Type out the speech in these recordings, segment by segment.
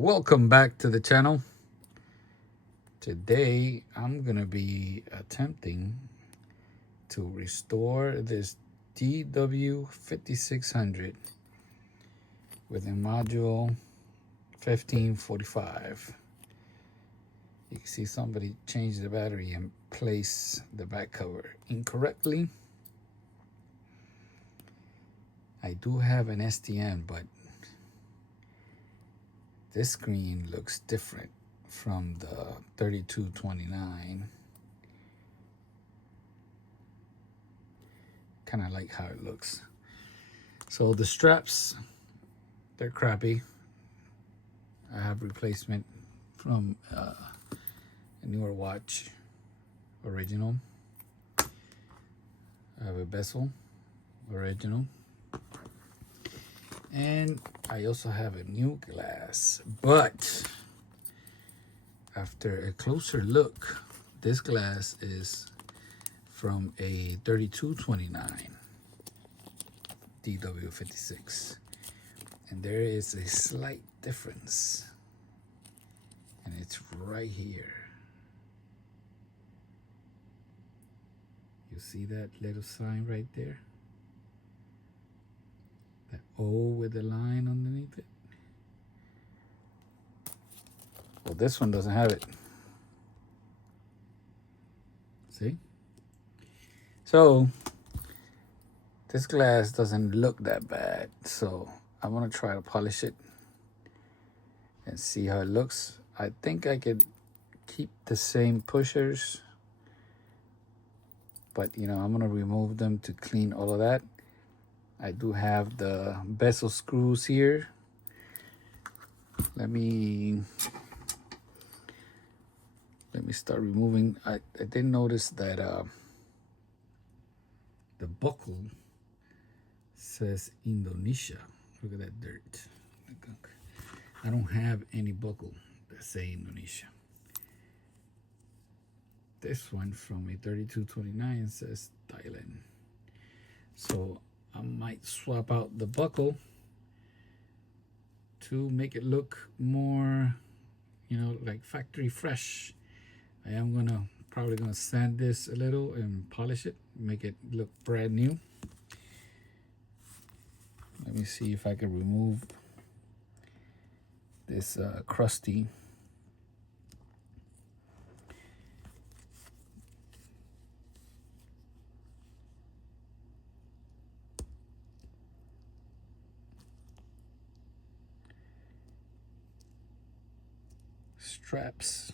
Welcome back to the channel. Today I'm gonna be attempting to restore this DW5600 with a module 1545. You can see somebody changed the battery and placed the back cover incorrectly. I do have an STM, but this screen looks different from the 3229. Kind of like how it looks. So the straps, they're crappy. I have replacement from a newer watch, original. I have a bezel, original. And I also have a new glass, but after a closer look, this glass is from a 3229 DW56, and there is a slight difference, and it's right here. You see that little sign right there? That O with the line underneath it. Well, this one doesn't have it. See? So this glass doesn't look that bad. So I'm gonna try to polish it and see how it looks. I think I could keep the same pushers, but I'm gonna remove them to clean all of that. I do have the bezel screws here. Let me start removing. I did notice that the buckle says Indonesia. Look at that dirt. I don't have any buckle that say Indonesia. This one from a 3229 says Thailand. So I might swap out the buckle to make it look more, like factory fresh. I am probably gonna sand this a little and polish it, make it look brand new. Let me see if I can remove this crusty straps.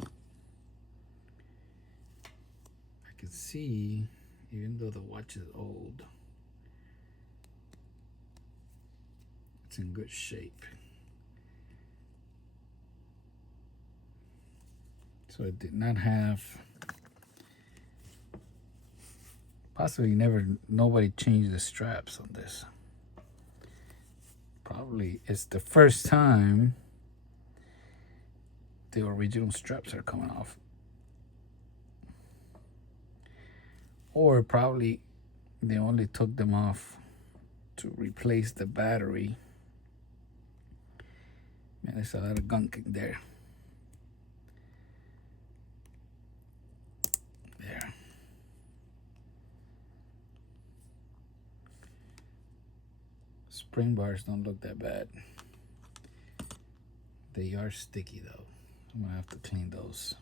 I can see, even though the watch is old, it's in good shape. So it did not have, possibly nobody changed the straps on this. Probably it's the first time the original straps are coming off. Or probably they only took them off to replace the battery. Man, there's a lot of gunk in there. There. Spring bars don't look that bad. They are sticky though. I'm gonna have to clean those.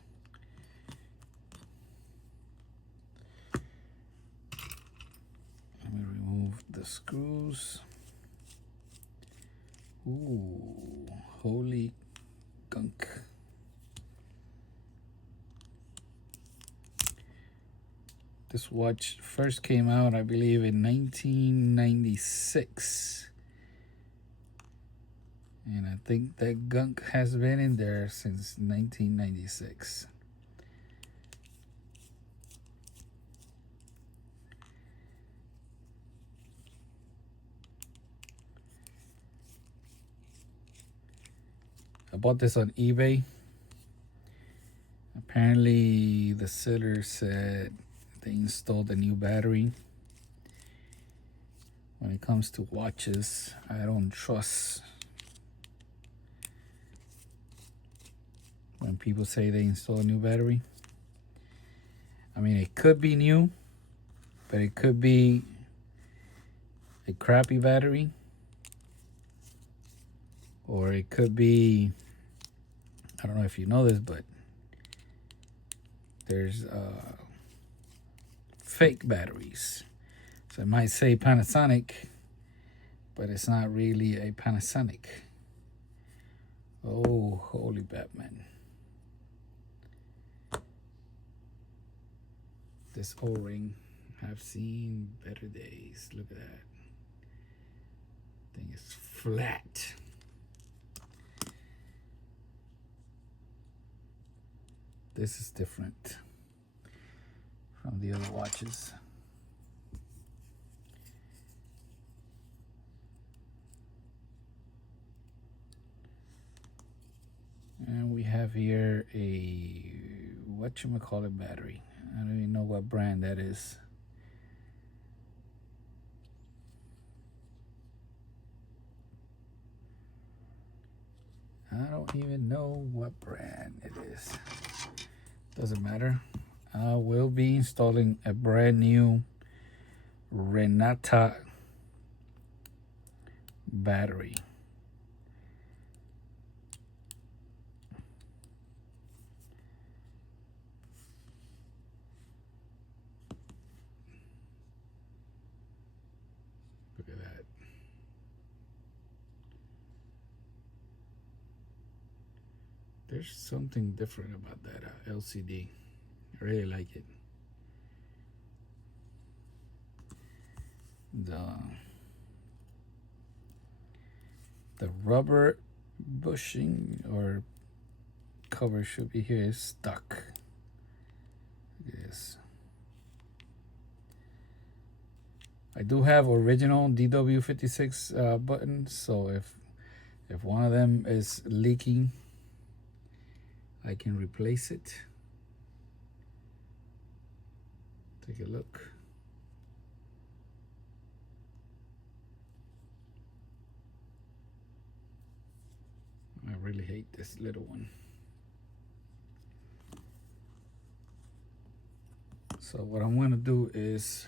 Let me remove the screws. Ooh, holy gunk. This watch first came out, I believe, in 1996. And I think that gunk has been in there since 1996. I bought this on eBay. Apparently the seller said they installed a new battery. when it comes to watches, I don't trust when people say they install a new battery. I mean, it could be new, but it could be a crappy battery, or it could be, I don't know if you know this, but there's fake batteries. So it might say Panasonic, but it's not really a Panasonic. Oh, holy Batman. This O-ring, I've seen better days. Look at that. Thing is flat. This is different from the other watches. And we have here a whatchamacallit battery. I don't even know what brand that is. I don't even know what brand it is. Doesn't matter. I will be installing a brand new Renata battery. Look at that. There's something different about that LCD. I really like it. The rubber bushing or cover should be here is stuck. Yes. I do have original DW56 buttons, so if one of them is leaking, I can replace it. Take a look. I really hate this little one. So what I'm going to do is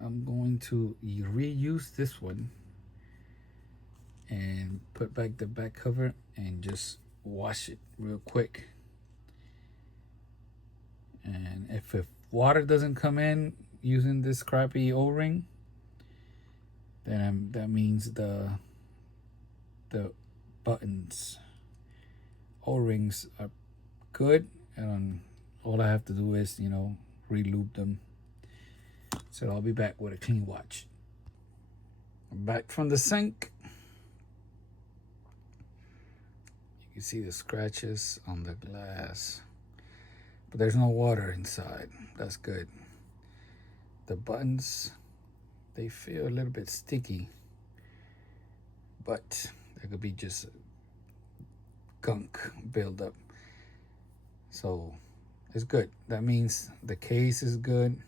I'm going to reuse this one and put back the back cover and just wash it real quick. And if water doesn't come in using this crappy O-ring, then that means the buttons O-rings are good, and all I have to do is, you know, re-lube them. So I'll be back with a clean watch. I'm back from the sink. You can see the scratches on the glass, but there's no water inside. That's good. The buttons, they feel a little bit sticky, but there could be just gunk buildup. So it's good. That means the case is good.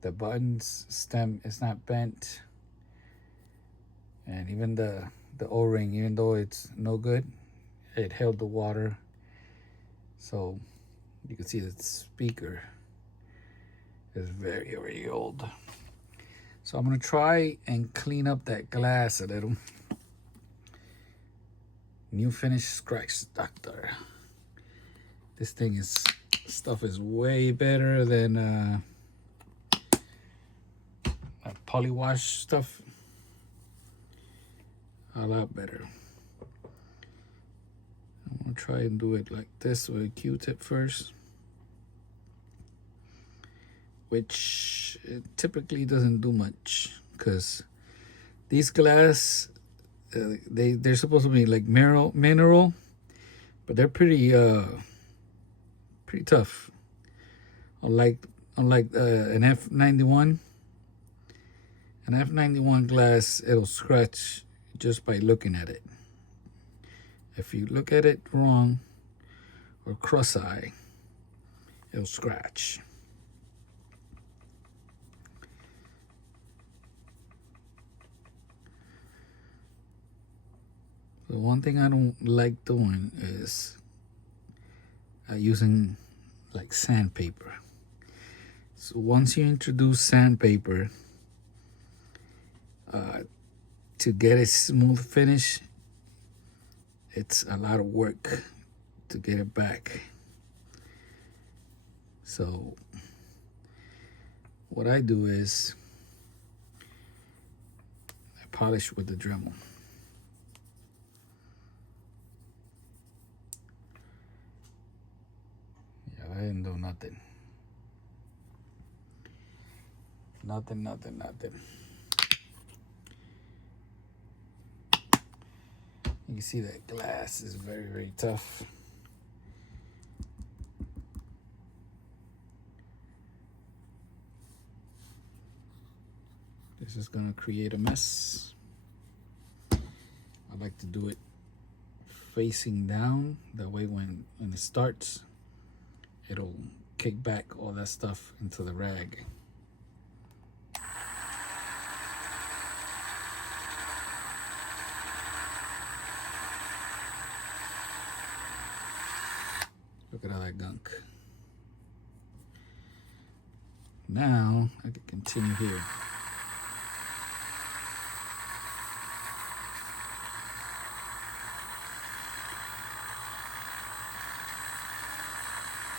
The buttons stem is not bent. And even the O-ring, even though it's no good, it held the water. So you can see the speaker is very, very old. So I'm gonna try and clean up that glass a little. New finish scratch doctor. This stuff is way better than polywash stuff. A lot better. I'm gonna try and do it like this with a Q-tip first, which it typically doesn't do much because these glass, they're supposed to be like mineral, but they're pretty tough. Unlike an F91. An F91 glass, it'll scratch just by looking at it. If you look at it wrong or cross-eye, it'll scratch. The one thing I don't like doing is using like sandpaper. So once you introduce sandpaper, to get a smooth finish, it's a lot of work to get it back. So what I do is I polish with the Dremel. Yeah, I didn't do nothing. Nothing. You can see that glass is very, very tough. This is gonna create a mess. I like to do it facing down. That way when it starts, it'll kick back all that stuff into the rag. Look at all that gunk. Now I can continue here.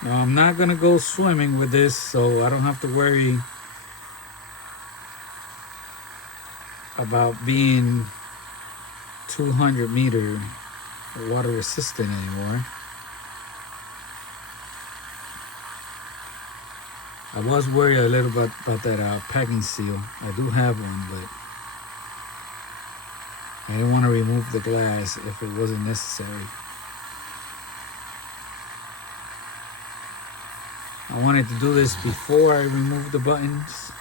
Now I'm not gonna go swimming with this, so I don't have to worry about being 200-meter water resistant anymore. I was worried a little bit about that packing seal. I do have one, but I didn't want to remove the glass if it wasn't necessary. I wanted to do this before I remove the buttons.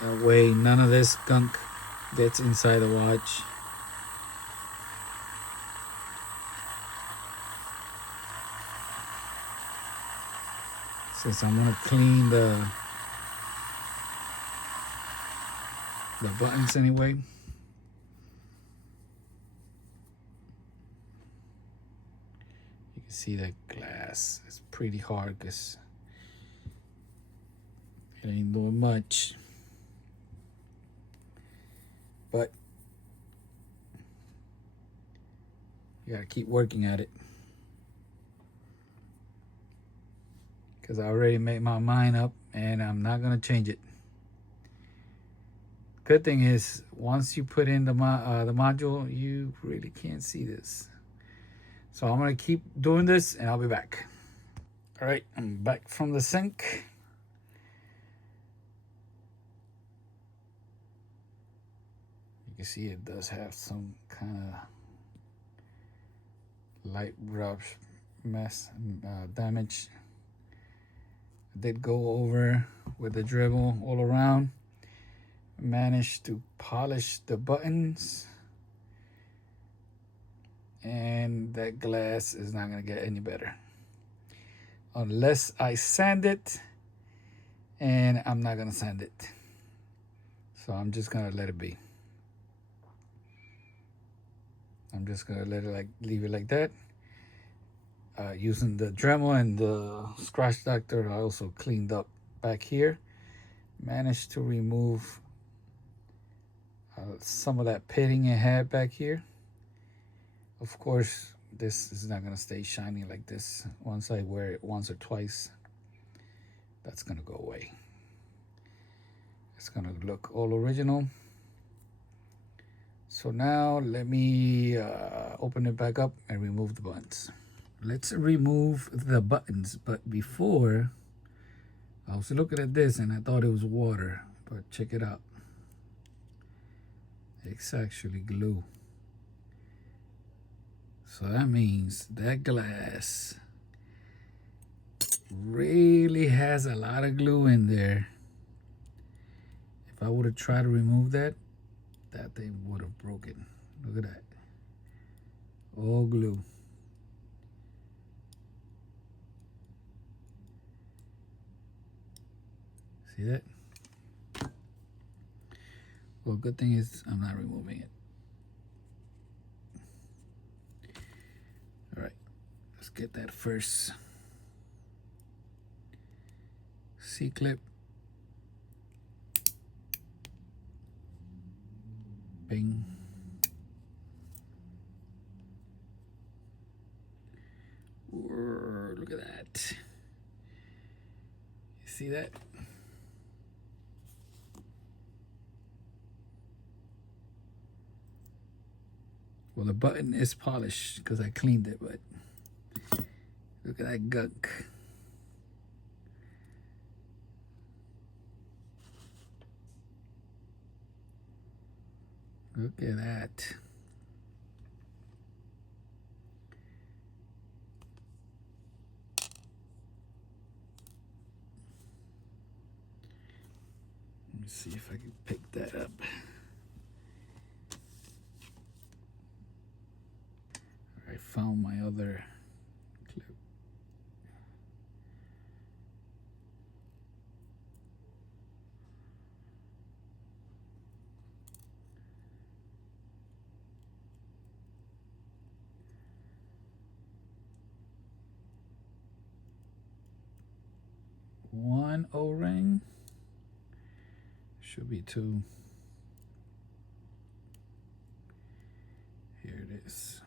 That way none of this gunk gets inside the watch. Since I'm gonna clean the buttons anyway. You can see that glass is pretty hard because it ain't doing much. But you gotta keep working at it. Because I already made my mind up and I'm not gonna change it. Good thing is, once you put in the module, you really can't see this. So I'm gonna keep doing this and I'll be back. All right, I'm back from the sink. You can see it does have some kind of light rough mess, damage. I did go over with the Dremel all around. Managed to polish the buttons, and that glass is not gonna get any better unless I sand it, and I'm not gonna sand it, so I'm just gonna let it be. I'm just gonna let it leave it like that. Using the Dremel and the scratch doctor, I also cleaned up back here. Managed to remove some of that pitting it had back here. Of course, this is not gonna stay shiny like this. Once I wear it once or twice, that's gonna go away. It's gonna look all original. So now let me open it back up and remove the buttons. Let's remove the buttons, but before, I was looking at this and I thought it was water, but check it out. It's actually glue. So that means that glass really has a lot of glue in there. If I would have tried to remove that, that thing would have broken. Look at that. All glue. See that? Well, good thing is I'm not removing it. All right, let's get that first C-clip. Bing. Whoa, look at that. You see that? Well, the button is polished because I cleaned it, but look at that gunk. Look at that. Let me see if I can pick that up. I found my other clip. One O-ring. Should be two. Here it is.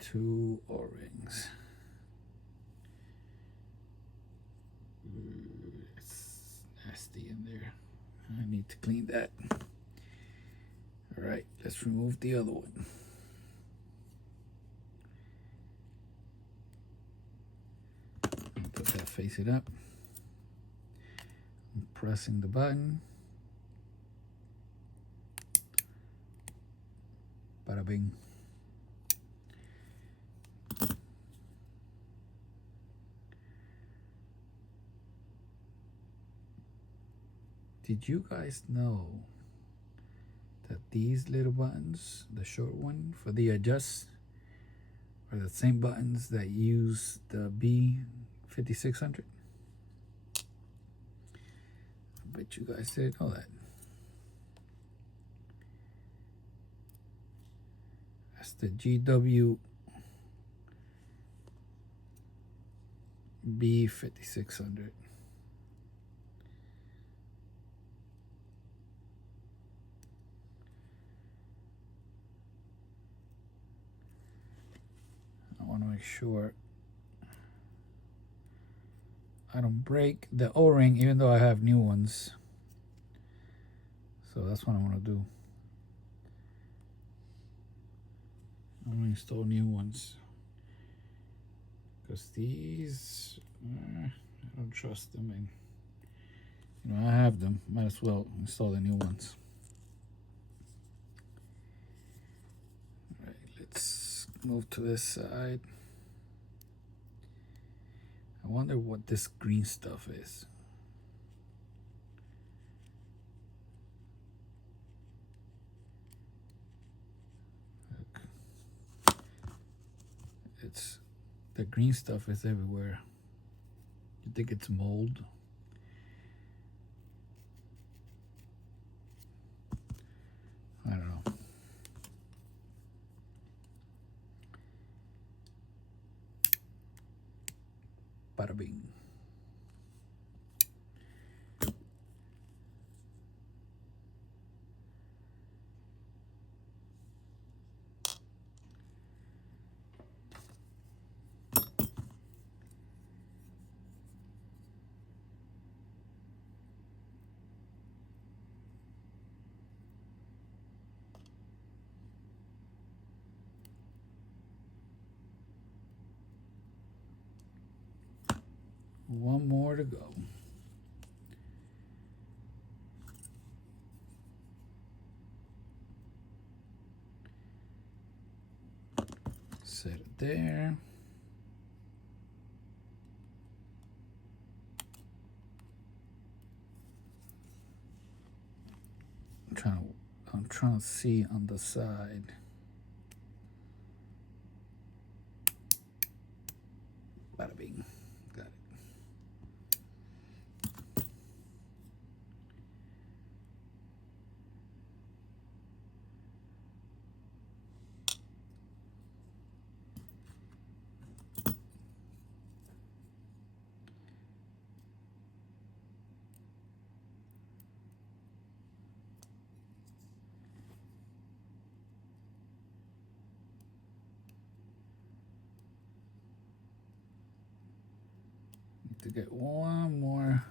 Two O-rings. It's nasty in there. I need to clean that. All right, let's remove the other one. Put that, face it up. I'm pressing the button. Bada bing. Did you guys know that these little buttons, the short one for the adjust, are the same buttons that use the B5600? I bet you guys didn't know that. That's the GW B5600. I want to make sure I don't break the O-ring, even though I have new ones. So that's what I want to do. I'm going to install new ones. Because these, I don't trust them. And, you know, I have them. Might as well install the new ones. All right, let's move to this side. I wonder what this green stuff is. Look. It's, the green stuff is everywhere. You think it's mold? I don't know. Bada bing. One more to go. Set it there. I'm trying to see on the side. Bada bing. Got it. need to get one more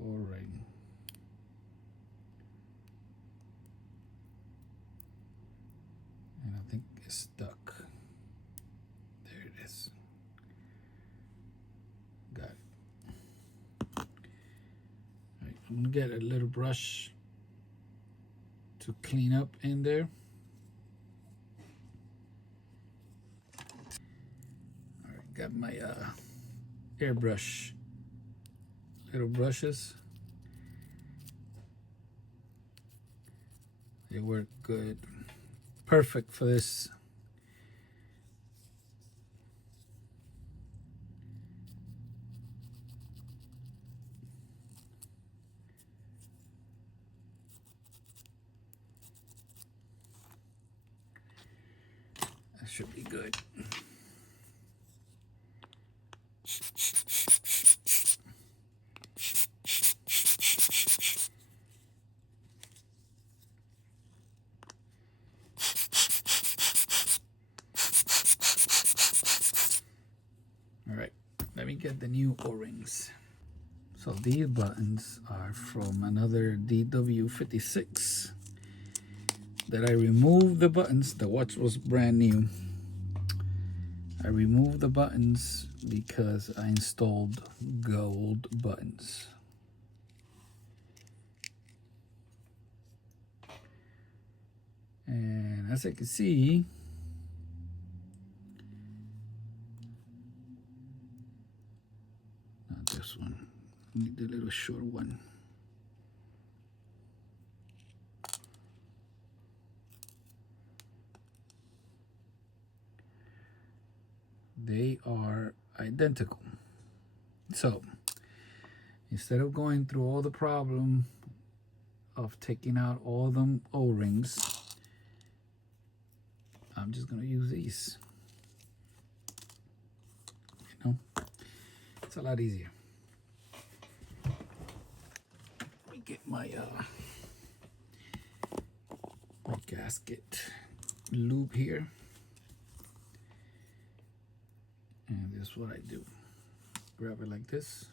O-ring. And I think it's stuck. There it is. Got it. All right, I'm gonna get a little brush to clean up in there. All right, got my airbrush, little brushes. They work good, perfect for this. That should be good. All right, let me get the new O-rings. So these buttons are from another DW56 that I removed the buttons. The watch was brand new. I removed the buttons because I installed gold buttons. And as you can see, not this one, need the little short one. They are identical. So instead of going through all the problem of taking out all them O-rings, I'm just gonna use these. You know, it's a lot easier. Let me get my my gasket lube here. And this is what I do. Grab it like this.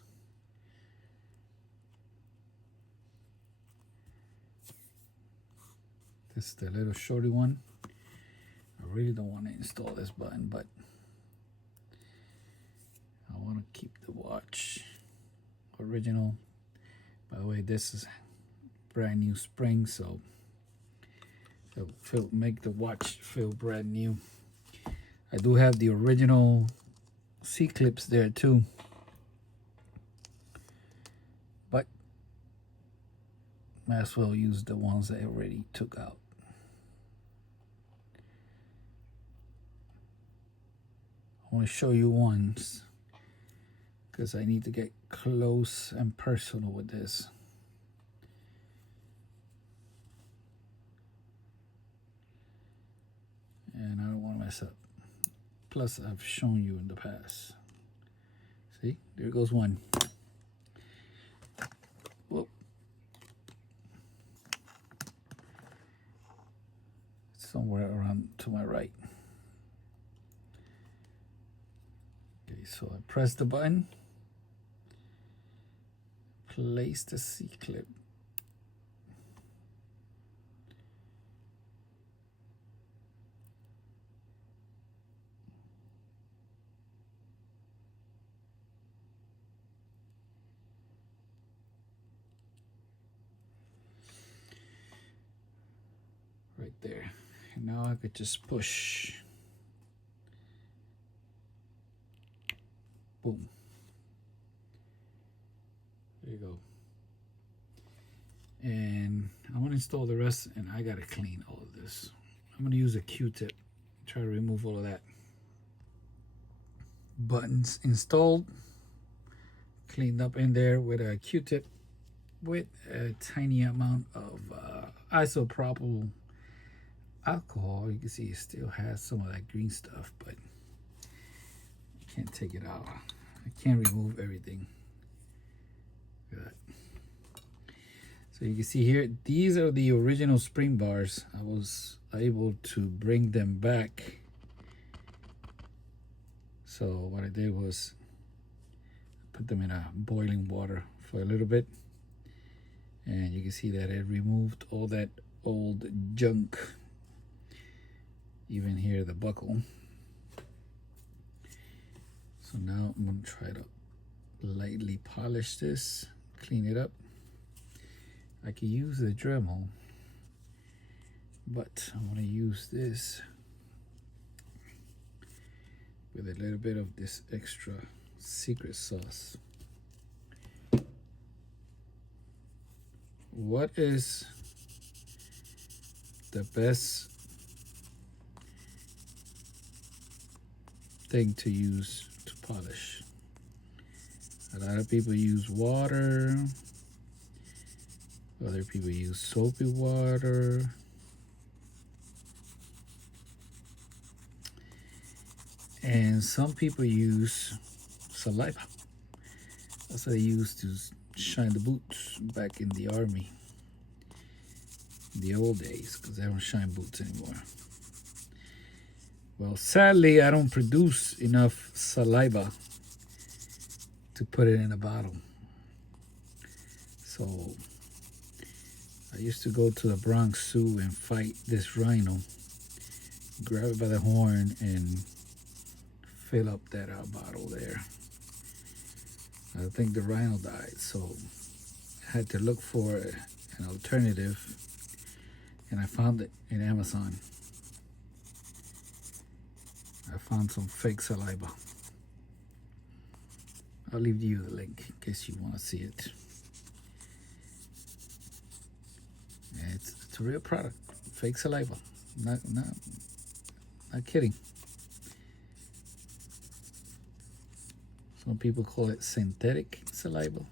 This is the little shorty one. I really don't want to install this button, but I want to keep the watch original. By the way, this is brand new spring, so it'll make the watch feel brand new. I do have the original C-clips there too, but might as well use the ones I already took out. I want to show you ones because I need to get close and personal with this. And I don't want to mess up. Plus, I've shown you in the past. See, there goes one. Whoop. Somewhere around to my right. Okay, so I press the button. Place the C-clip. Right there. And now I could just push. Boom. There you go. And I want to install the rest, and I got to clean all of this. I'm going to use a Q-tip, try to remove all of that. Buttons installed, cleaned up in there with a Q-tip with a tiny amount of isopropyl alcohol. You can see it still has some of that green stuff, but I can't take it out. I can't remove everything. Look at that. So you can see here, these are the original spring bars. I was able to bring them back. So what I did was put them in a boiling water for a little bit, and you can see that it removed all that old junk. Even here, the buckle. So now I'm going to try to lightly polish this, clean it up. I can use the Dremel, but I want to use this with a little bit of this extra secret sauce. What is the best thing to use to polish? A lot of people use water. Other people use soapy water. And some people use saliva. That's what they used to shine the boots back in the army. In the old days, because they don't shine boots anymore. Well, sadly, I don't produce enough saliva to put it in a bottle. So I used to go to the Bronx Zoo and fight this rhino, grab it by the horn, and fill up that bottle there. I think the rhino died, so I had to look for an alternative, and I found it in Amazon. I found some fake saliva. I'll leave you the link in case you want to see it. Yeah, it's a real product, fake saliva. Not kidding. Some people call it synthetic saliva.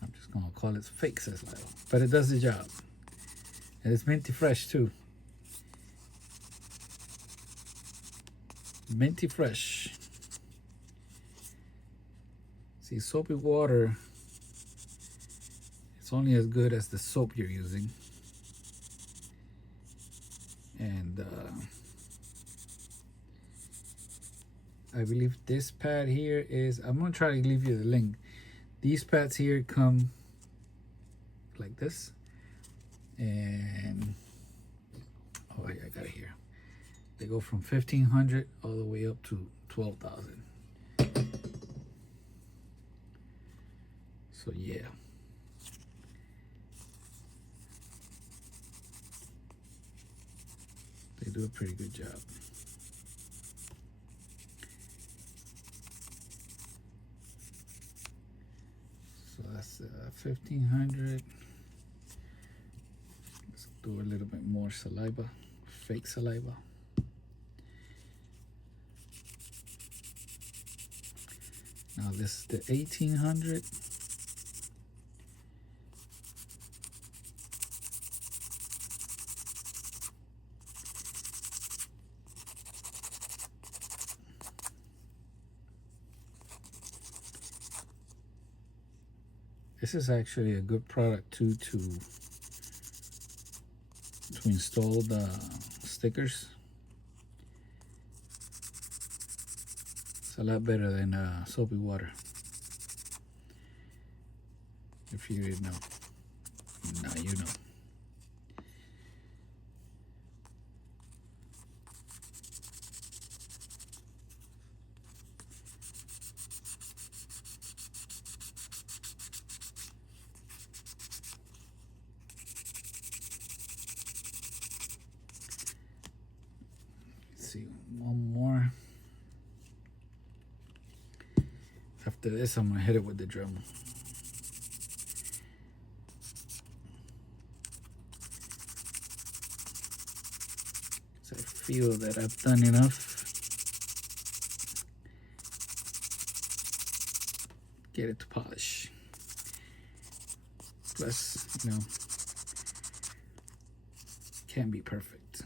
I'm just gonna call it fake saliva, but it does the job. And it's minty fresh too. Minty fresh. See, soapy water, it's only as good as the soap you're using. And I believe this pad here is, I'm gonna try to leave you the link. These pads here come like this. And, oh yeah, I got it here. They go from 1,500 all the way up to 12,000. So yeah. They do a pretty good job. So that's 1,500. Let's do a little bit more saliva, fake saliva. Now this is the 1,800. This is actually a good product too to install the stickers. It's a lot better than soapy water. If you didn't know, now you know. See, one more. After this, I'm gonna hit it with the Dremel. So I feel that I've done enough. Get it to polish. Plus, you know, can't be perfect.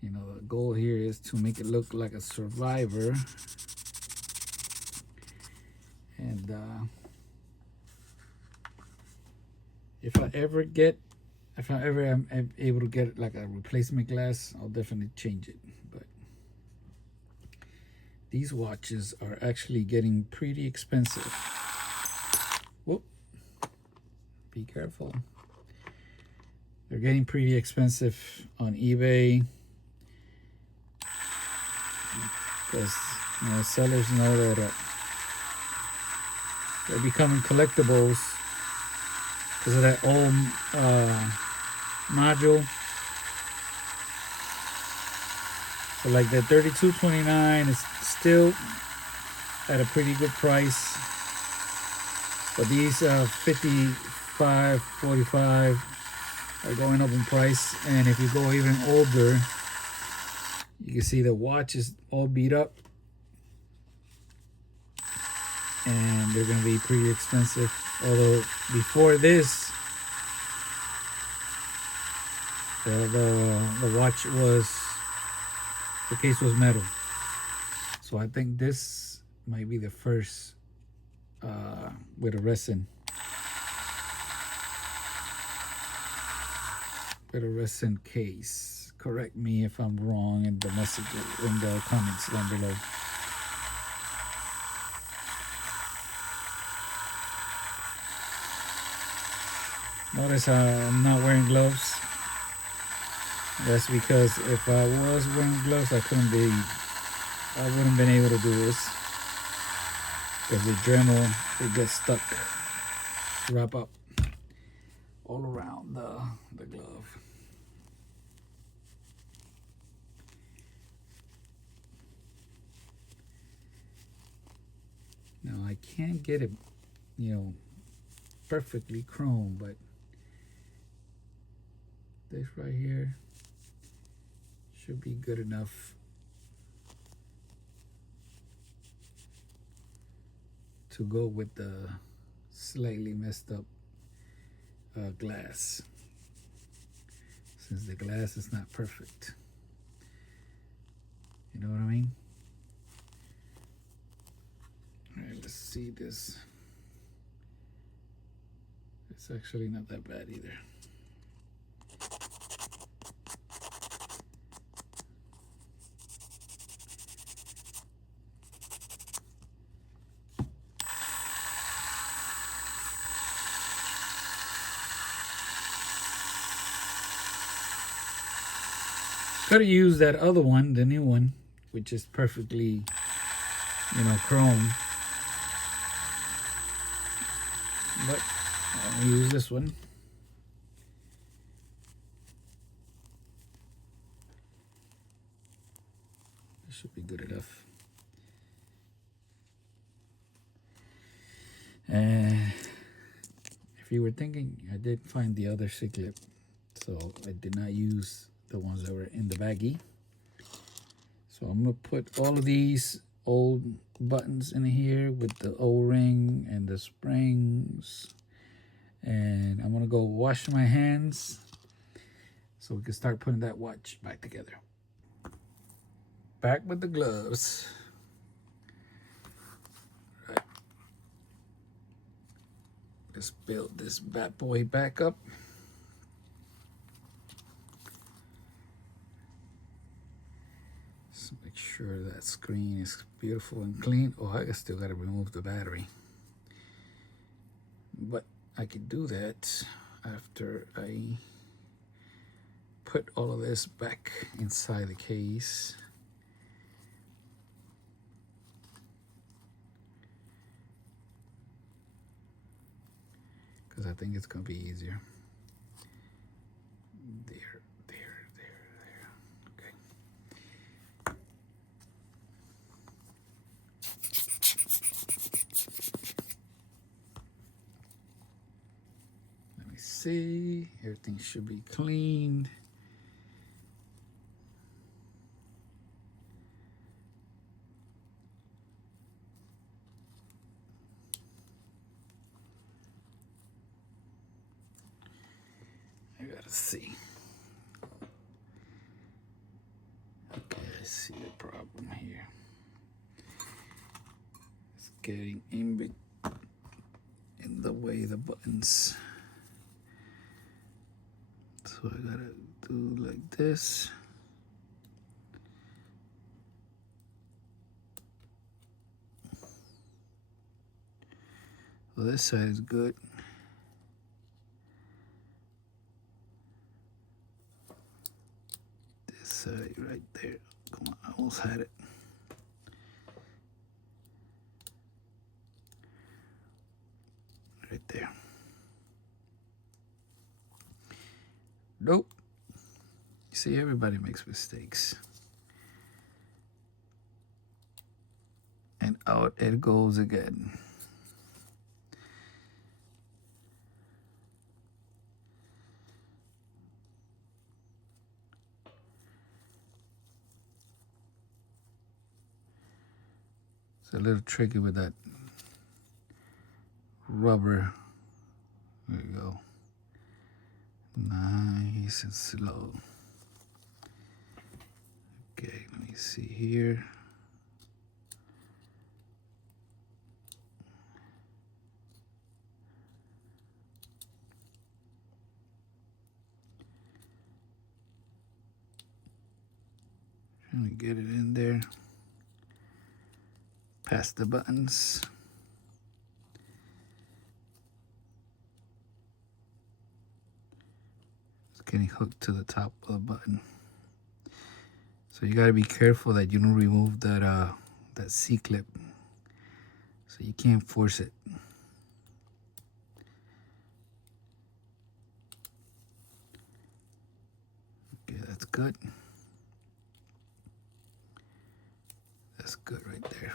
You know, the goal here is to make it look like a survivor. And if I ever am able to get like a replacement glass, I'll definitely change it. But these watches are actually getting pretty expensive. Whoop. Be careful. They're getting pretty expensive on eBay because sellers know that they're becoming collectibles because of that old module. So like that 32.29 is still at a pretty good price, but these 55.45 are going up in price. And if you go even older, you can see the watch is all beat up and they're going to be pretty expensive. Although before this, the watch was, the case was metal. So I think this might be the first with a resin. With a resin case. Correct me if I'm wrong in the message, in the comments down below. Notice I'm not wearing gloves. That's because if I was wearing gloves, I wouldn't have been able to do this. Because the Dremel, it gets stuck, wrap up all around the glove. Now I can't get it, perfectly chrome, but this right here should be good enough to go with the slightly messed up glass, since the glass is not perfect. You know what I mean? All right, let's see this. It's actually not that bad either. Could have used that other one, the new one, which is perfectly, chrome. But I'll use this one. This should be good enough. And if you were thinking, I did find the other C-clip, so I did not use the ones that were in the baggie. So I'm gonna put all of these old buttons in here with the O-ring and the springs, and I'm gonna go wash my hands so we can start putting that watch back together. Back with the gloves. Right. Let's build this bad boy back up. Make sure that screen is beautiful and clean. Oh, I still got to remove the battery, but I could do that after I put all of this back inside the case. Because I think it's going to be easier. There. Okay. Let me see. Everything should be cleaned. I gotta see. Okay, I see the problem here. It's getting in the way of the buttons. So I gotta do like this. So this side is good. This side right there. Come on, I almost had it. Right there. Nope. You see, everybody makes mistakes. And out it goes again. It's a little tricky with that rubber. There you go. Nice and slow. Okay, let me see here. Trying to get it in there. Past the buttons. It's getting hooked to the top of the button. So you gotta be careful that you don't remove that that C-clip. So you can't force it. Okay, that's good. That's good right there.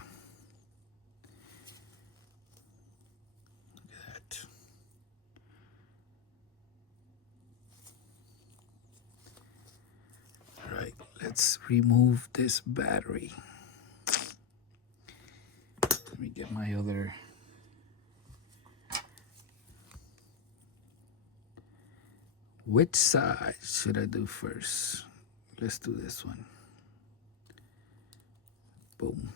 Look at that. All right, let's remove this battery. Let me get my other. Which side should I do first? Let's do this one. Boom.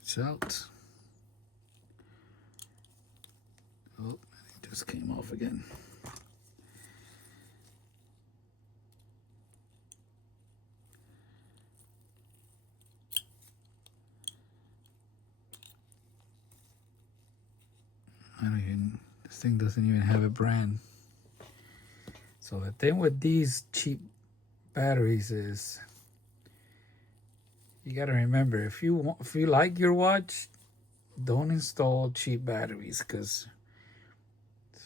It's out. Oh, it just came off again. This thing doesn't even have a brand. So the thing with these cheap batteries is you got to remember, if you like your watch, don't install cheap batteries, because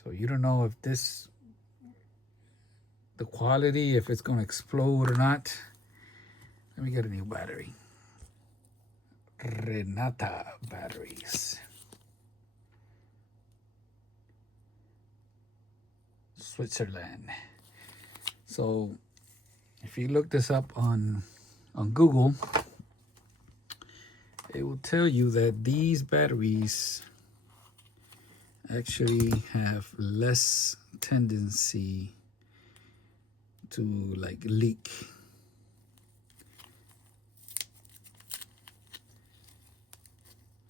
so you don't know if the quality, if it's going to explode or not. Let me get a new battery. Renata batteries. Switzerland. So if you look this up on Google, it will tell you that these batteries actually have less tendency to like leak.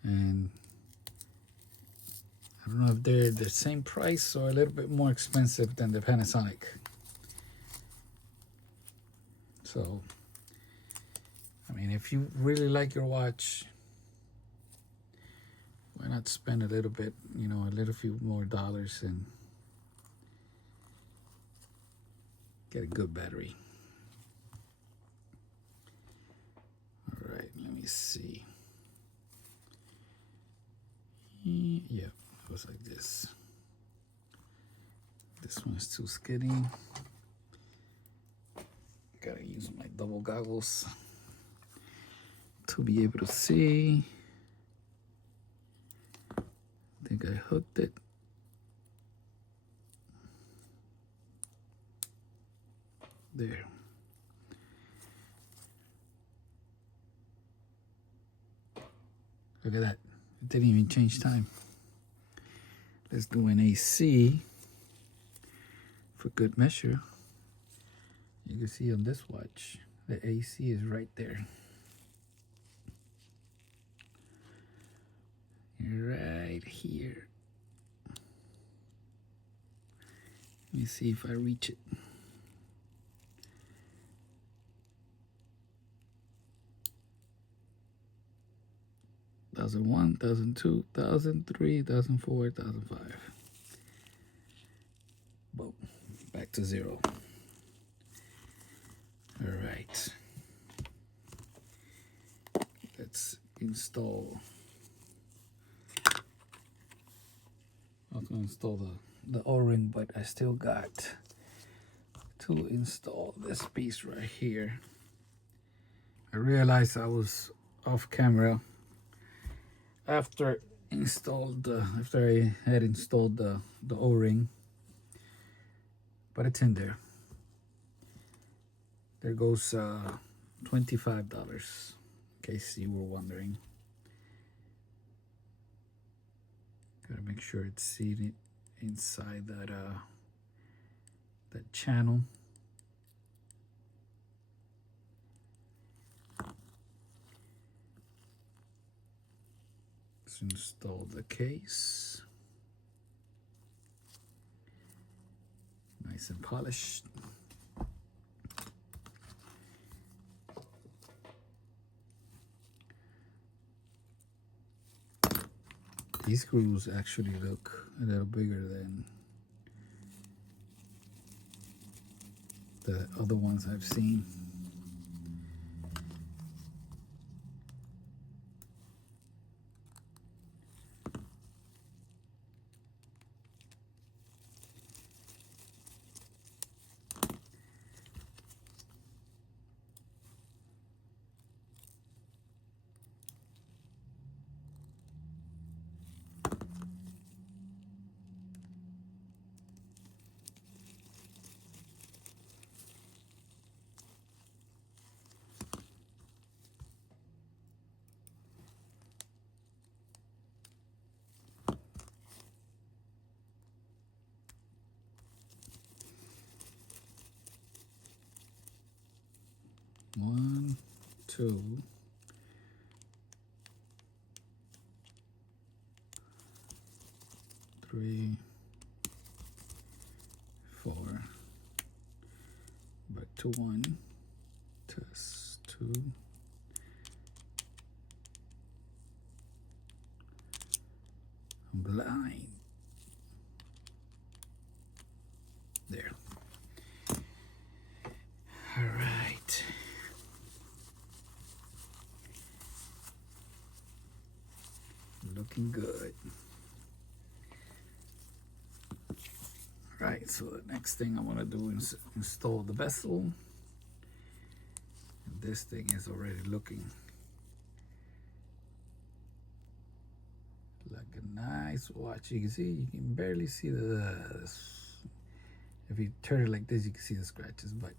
And I don't know if they're the same price or a little bit more expensive than the Panasonic. So, I mean, if you really like your watch, why not spend a little bit, you know, a little few more dollars and get a good battery. All right, let me see. Yeah, it goes like this. This one's too skinny. Gotta use my double goggles to be able to see. I think I hooked it. There. Look at that. It didn't even change time. Let's do an AC for good measure. You can see on this watch, the AC is right there. Right here. Let me see if I reach it. 2001, 2002, 2003, 2004, 2005. Boom. Back to zero. All right. Let's install. I was going to install the O-ring, but I still got to install this piece right here. I realized I was off camera after I had installed the O-ring, but it's in there. There goes $25, in case you were wondering. Gotta make sure it's seated inside that channel. Let's install the case. Nice and polished. These screws actually look a little bigger than the other ones I've seen. One, two, three, four. Back to one. Test two. I'm blind. There. All right. Looking good. Right, so the next thing I want to do is install the vessel. And this thing is already looking like a nice watch. You can barely see if you turn it like this, you can see the scratches, but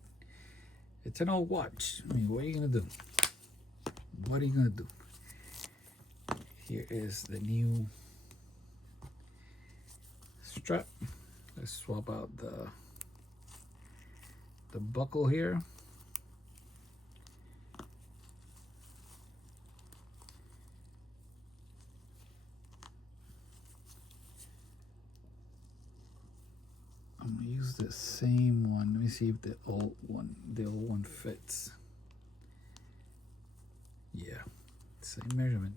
it's an old watch. I mean, what are you gonna do? What are you gonna do? Here is the new strap. Let's swap out the buckle here. I'm gonna use the same one. Let me see if the old one fits. Yeah, same measurement.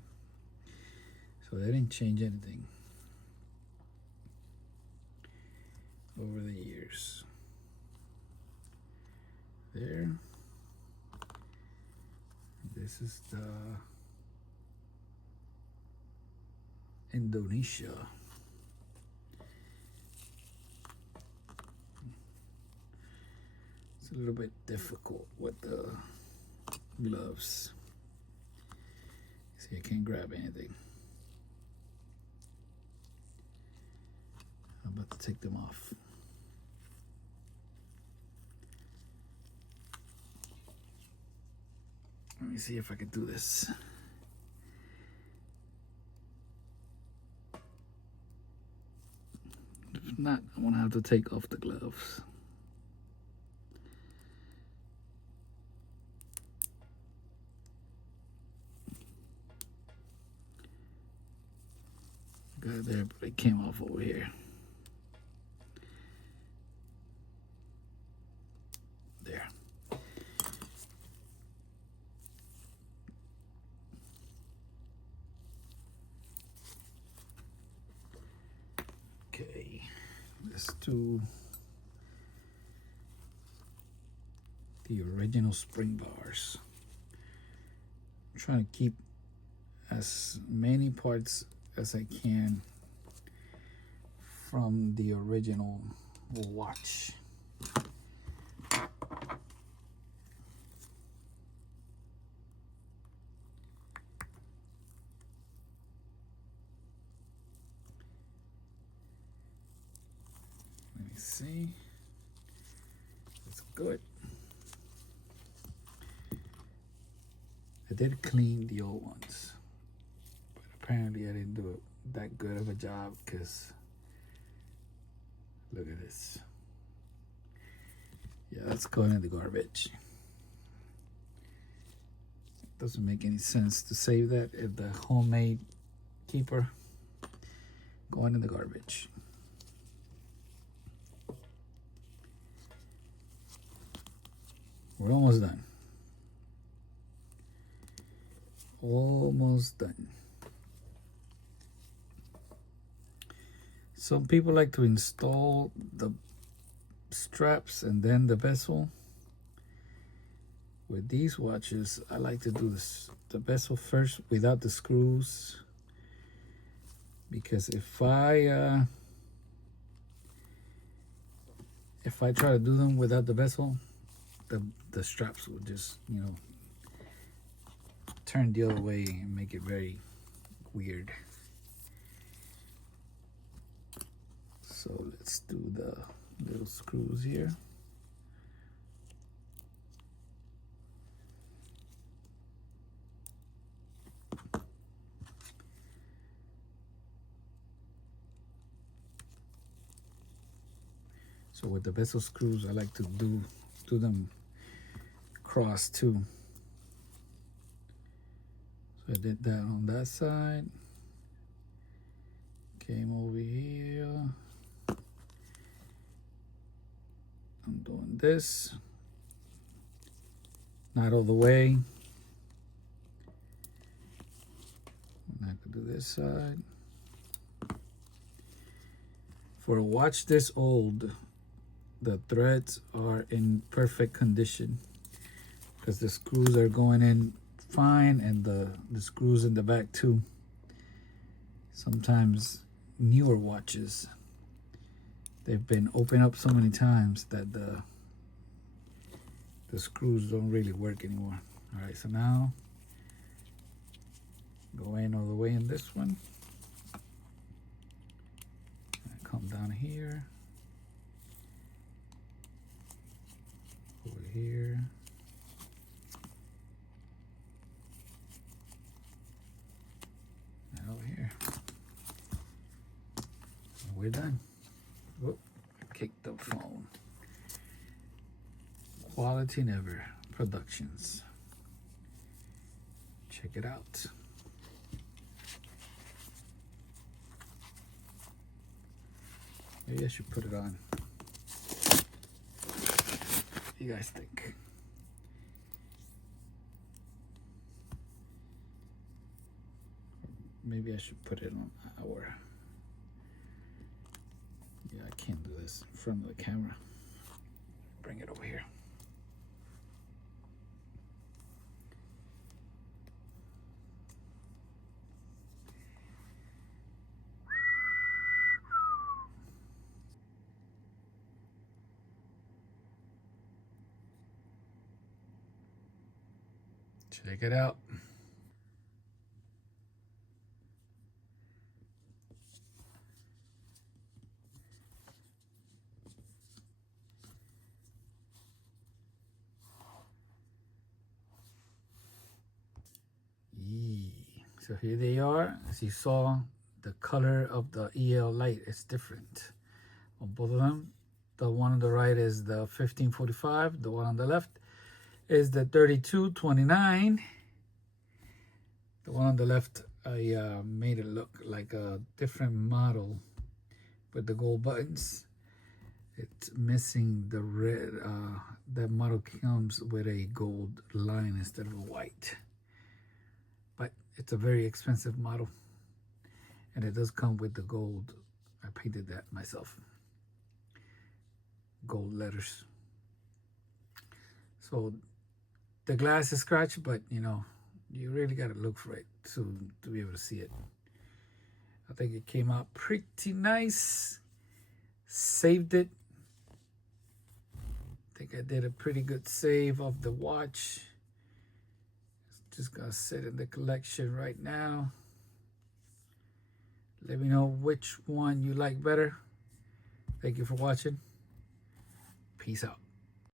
So they didn't change anything over the years. There. This is the Indonesia. It's a little bit difficult with the gloves. See, I can't grab anything. I'm about to take them off. Let me see if I can do this. If not, I'm gonna have to take off the gloves. Got it there, but it came off over here. There. let's do the original spring bars. I'm trying to keep as many parts as I can from the original watch. Let me see. It's good. I did clean the old ones, but apparently I didn't do that good of a job because look at this. Yeah, that's going in the garbage. It doesn't make any sense to save that if the homemade keeper going in the garbage. We're almost done. Almost done. Some people like to install the straps and then the bezel. With these watches, I like to do the bezel first without the screws, because if I try to do them without the bezel, the straps will just, you know, turn the other way and make it very weird. So let's do the little screws here. So with the bezel screws, I like to do them cross too. So I did that on that side. Came over here. I'm doing this. Not all the way. And I could do this side. For a watch this old, the threads are in perfect condition because the screws are going in fine, and the screws in the back too. Sometimes newer watches, they've been opened up so many times that the screws don't really work anymore. All right, so now go in all the way in this one. And come down here. Over here. And over here. And we're done. Whoop, I kicked the phone. Quality Never Productions. Check it out. Maybe I should put it on. What do you guys think? Maybe I should put it on hour. Yeah, I can't do this in front of the camera. Bring it over here. Check it out. So here they are. As you saw, the color of the EL light is different on both of them. The one on the right is the 1545. The one on the left is the 3229. The one on the left, I made it look like a different model with the gold buttons. It's missing the red. That model comes with a gold line instead of a white. But it's a very expensive model. And it does come with the gold. I painted that myself. gold letters. So the glass is scratched, but you know, you really got to look for it to be able to see it. I think it came out pretty nice. Saved it. I think I did a pretty good save of the watch. Just gonna sit in the collection right now. Let me know which one you like better. Thank you for watching. Peace out.